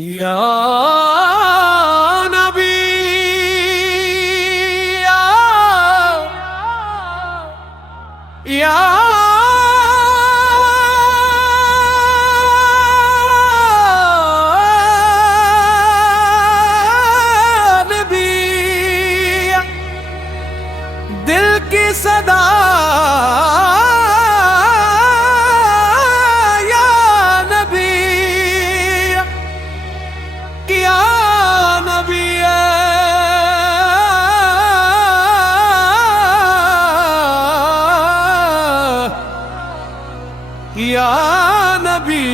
या नबी या नबी दिल की सदा या नबी या नबी या नबी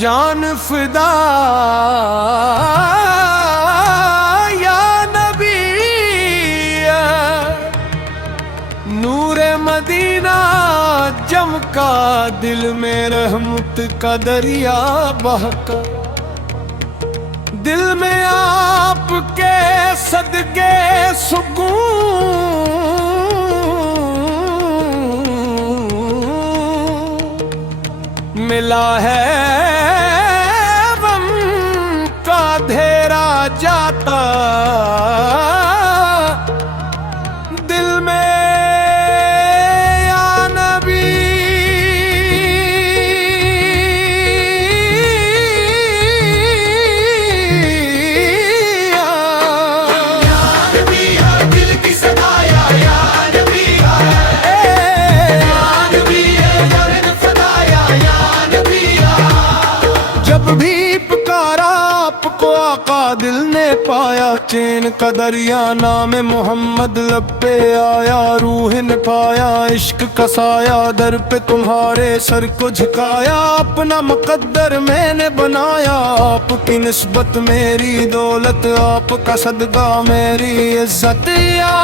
जान फिदा या नबी नूरे मदीना चमका दिल में रहमत का दरिया बहका दिल में आपके सदके सुकून मिला है गम का अंधेरा जाता दिल में या नबी दिल की सदा या नबी जब भी पुकारा आपको आका दिल ने पाया चैन का दरिया नाम मोहम्मद लब पे आया रूह ने पाया इश्क का साया दर पे तुम्हारे सर को झुकाया अपना मुकद्दर मैंने बनाया आपकी निस्बत मेरी दौलत आपका सदका मेरी इज्जत या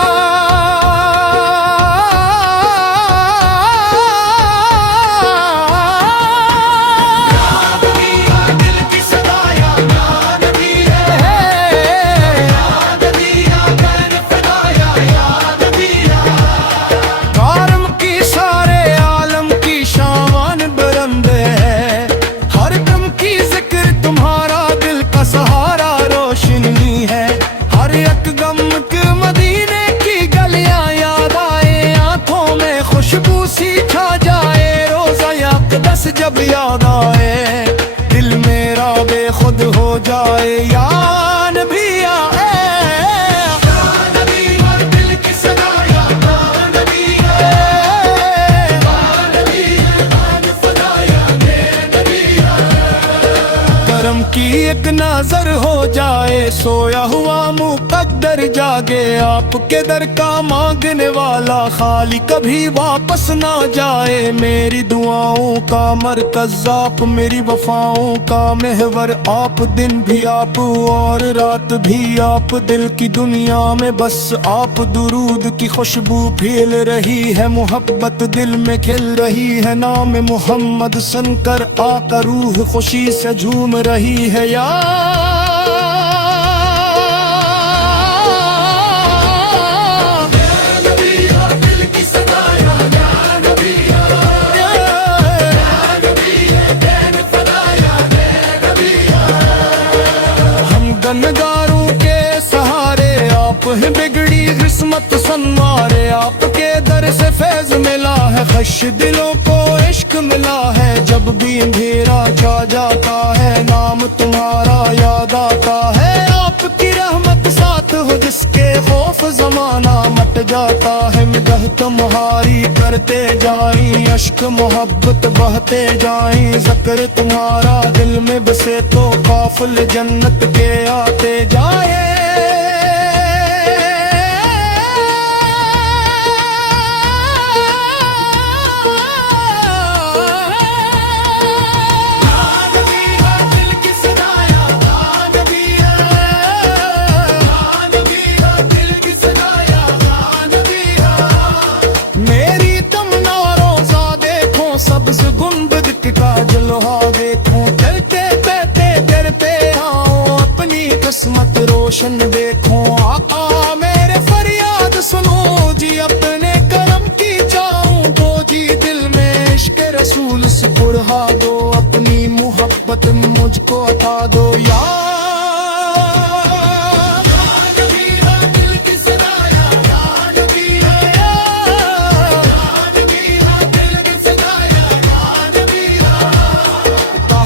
जब याद आए दिल मेरा बेखुद हो जाए या नबी दिल की सदा या नबी करम की एक नजर हो जाए सोया हुआ मुकद्दर जागे आपके दर का मांगने वाला खाली कभी वापस ना जाए मेरी दुआओं का मरकज आप मेरी वफाओं का महवर आप दिन भी आप और रात भी आप दिल की दुनिया में बस आप दुरूद की खुशबू फैल रही है मोहब्बत दिल में खिल रही है नाम मोहम्मद सुनकर आका रूह खुशी से झूम रही है या गनगारों के सहारे आप हैं बिगड़ी किस्मत संवारे आपके दर से फैज मिला है खश दिलों को इश्क मिला है जब भी अंधेरा छा जाता है नाम तुम्हारा याद आता है आपकी रहमत साथ हो जिसके खौफ जमाना मट जाता है मिदह तुम्हारी करते जाई अश्क मोहब्बत बहते जाई ज़िक्र तुम्हारा दिल में बसे तो काफिल जन्नत के आते जाए सब्ज़ गुंबद की काजल हो देखूं चलते बहते दर पे आओ अपनी किस्मत रोशन देखूं आका मेरे फरियाद सुनो जी अपने करम की जाऊं दो जी दिल में इश्क रसूल सुपुरहा दो मोहब्बत मुझको अता दो यार।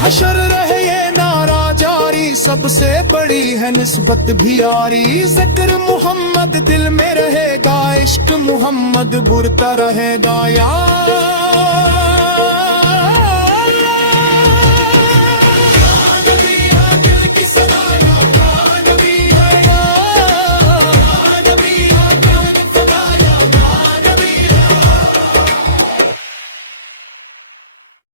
हशर रहे ये नारा जारी, सबसे बड़ी है निस्बत भी यारी। जिक्र मोहम्मद दिल में रहेगा, इश्क मोहम्मद बुरता रहेगा यार।